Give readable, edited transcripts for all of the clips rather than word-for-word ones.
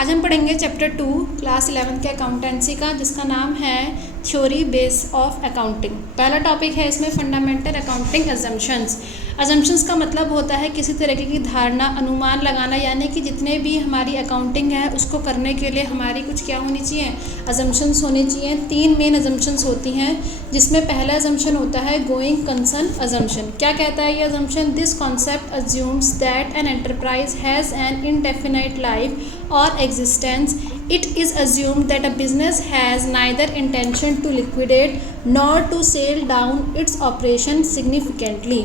आज हम पढ़ेंगे चैप्टर 2 क्लास 11 के अकाउंटेंसी का, जिसका नाम है थ्योरी बेस ऑफ अकाउंटिंग। पहला टॉपिक है इसमें फंडामेंटल अकाउंटिंग अजम्पशंस। अजम्पशंस का मतलब होता है किसी तरीके की धारणा, अनुमान लगाना, यानी कि जितने भी हमारी अकाउंटिंग है उसको करने के लिए हमारी कुछ क्या होनी चाहिए, अजम्पशंस होनी चाहिए। 3 मेन अजम्पशंस होती हैं, जिसमें पहला अजम्पशन होता है गोइंग कंसर्न अजम्पशन। क्या कहता है ये assumption? This concept assumes that an enterprise has an indefinite life or existence. It is assumed that a business has neither intention to liquidate nor to sell down its operation significantly.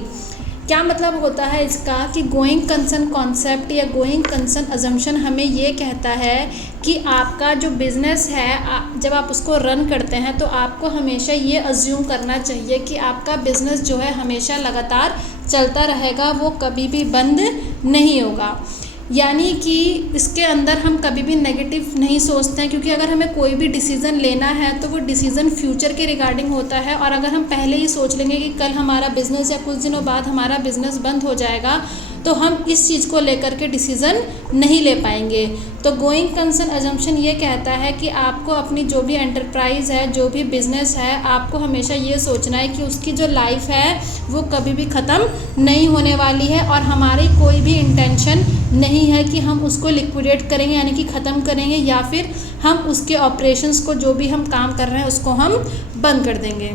क्या मतलब होता है इसका कि going concern concept या going concern assumption हमें ये कहता है कि आपका जो बिज़नेस है, जब आप उसको रन करते हैं तो आपको हमेशा ये अज्यूम करना चाहिए कि आपका बिज़नेस जो है हमेशा लगातार चलता रहेगा, वो कभी भी बंद नहीं होगा। यानी कि इसके अंदर हम कभी भी नेगेटिव नहीं सोचते हैं, क्योंकि अगर हमें कोई भी डिसीज़न लेना है तो वो डिसीज़न फ्यूचर के रिगार्डिंग होता है। और अगर हम पहले ही सोच लेंगे कि कल हमारा बिज़नेस या कुछ दिनों बाद हमारा बिज़नेस बंद हो जाएगा, तो हम इस चीज़ को लेकर के डिसीज़न नहीं ले पाएंगे। तो गोइंग कंसर्न अजम्पशन ये कहता है कि आपको अपनी जो भी एंटरप्राइज़ है, जो भी बिज़नेस है, आपको हमेशा ये सोचना है कि उसकी जो लाइफ है वो कभी भी ख़त्म नहीं होने वाली है, और हमारी कोई भी इंटेंशन नहीं है कि हम उसको लिक्विडेट करेंगे, यानी कि ख़त्म करेंगे, या फिर हम उसके ऑपरेशंस को, जो भी हम काम कर रहे हैं उसको हम बंद कर देंगे।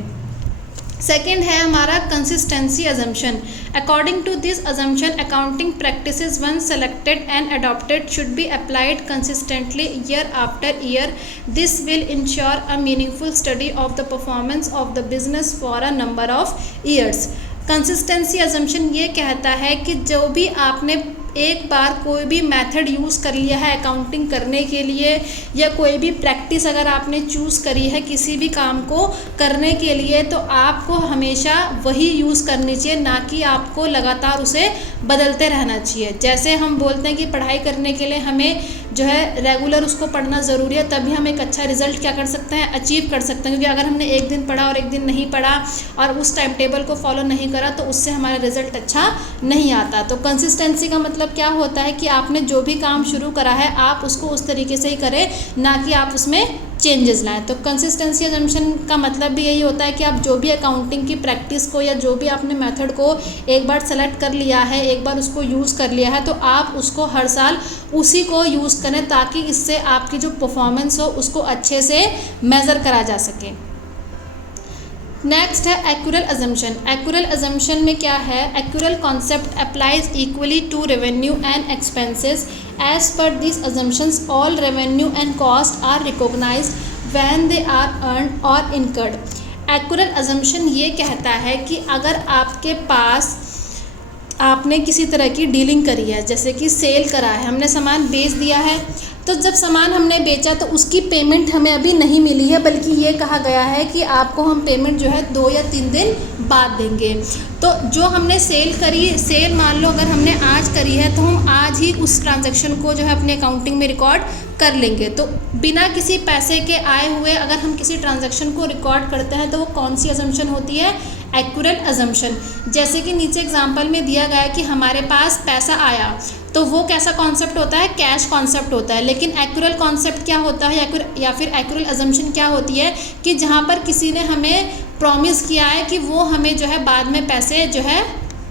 सेकेंड है हमारा consistency assumption. According to this assumption, accounting practices once selected and adopted should be applied consistently year after year. This will ensure a meaningful study of the performance of the business for a number of years. Consistency assumption ये कहता है कि जो भी आपने एक बार कोई भी मेथड यूज़ कर लिया है अकाउंटिंग करने के लिए, या कोई भी प्रैक्टिस अगर आपने चूज़ करी है किसी भी काम को करने के लिए, तो आपको हमेशा वही यूज़ करनी चाहिए, ना कि आपको लगातार उसे बदलते रहना चाहिए। जैसे हम बोलते हैं कि पढ़ाई करने के लिए हमें जो है रेगुलर उसको पढ़ना ज़रूरी है, तभी हम एक अच्छा रिजल्ट क्या कर सकते हैं, अचीव कर सकते हैं। क्योंकि अगर हमने एक दिन पढ़ा और एक दिन नहीं पढ़ा और उस टाइम टेबल को फॉलो नहीं करा, तो उससे हमारा रिजल्ट अच्छा नहीं आता। तो कंसिस्टेंसी का मतलब क्या होता है कि आपने जो भी काम शुरू करा है आप उसको उस तरीके से ही करें, ना कि आप उसमें चेंजेस लाएं। तो कंसिस्टेंसी अजम्पशन का मतलब भी यही होता है कि आप जो भी अकाउंटिंग की प्रैक्टिस को या जो भी आपने मेथड को एक बार सेलेक्ट कर लिया है, एक बार उसको यूज़ कर लिया है, तो आप उसको हर साल उसी को यूज़ करें, ताकि इससे आपकी जो परफॉर्मेंस हो उसको अच्छे से मेज़र करा जा सके। नेक्स्ट है एक्यूरल अजम्पशन। एक्यूरल अजम्पशन में क्या है? Accrual concept applies equally to revenue and expenses. As per this assumptions all revenue and cost are recognised when they are earned और इनकर्ड। एक्यूरल अजम्पशन ये कहता है कि अगर आपके पास आपने किसी तरह की डीलिंग करी है, जैसे कि सेल करा है, हमने सामान बेच दिया है, तो जब सामान हमने बेचा तो उसकी पेमेंट हमें अभी नहीं मिली है, बल्कि ये कहा गया है कि आपको हम पेमेंट जो है 2 या 3 दिन बाद देंगे। तो जो हमने सेल करी, सेल मान लो अगर हमने आज करी है, तो हम आज ही उस ट्रांजैक्शन को जो है अपने अकाउंटिंग में रिकॉर्ड कर लेंगे। तो बिना किसी पैसे के आए हुए अगर हम किसी ट्रांजैक्शन को रिकॉर्ड करते हैं, तो वो कौन सी अजम्पशन होती है? Accrual assumption. जैसे कि नीचे एग्जांपल में दिया गया है कि हमारे पास पैसा आया, तो वो कैसा कॉन्सेप्ट होता है? कैश कॉन्सेप्ट होता है। लेकिन एक्यूरल कॉन्सेप्ट क्या होता है, या फिर एक्यूरल अजम्पशन क्या होती है कि जहाँ पर किसी ने हमें प्रॉमिस किया है कि वो हमें जो है बाद में पैसे जो है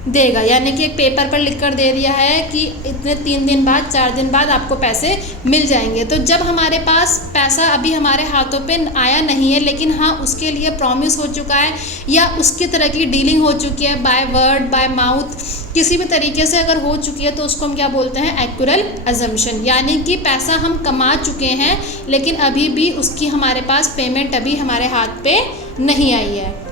देगा, यानी कि एक पेपर पर लिख कर दे दिया है कि इतने 3 दिन बाद 4 दिन बाद आपको पैसे मिल जाएंगे। तो जब हमारे पास पैसा अभी हमारे हाथों पे आया नहीं है, लेकिन हाँ उसके लिए प्रॉमिस हो चुका है या उसकी तरह की डीलिंग हो चुकी है, बाय वर्ड बाय माउथ, किसी भी तरीके से अगर हो चुकी है, तो उसको हम क्या बोलते हैं? Accrual assumption. यानी कि पैसा हम कमा चुके हैं, लेकिन अभी भी उसकी हमारे पास पेमेंट अभी हमारे हाथ पे नहीं आई है।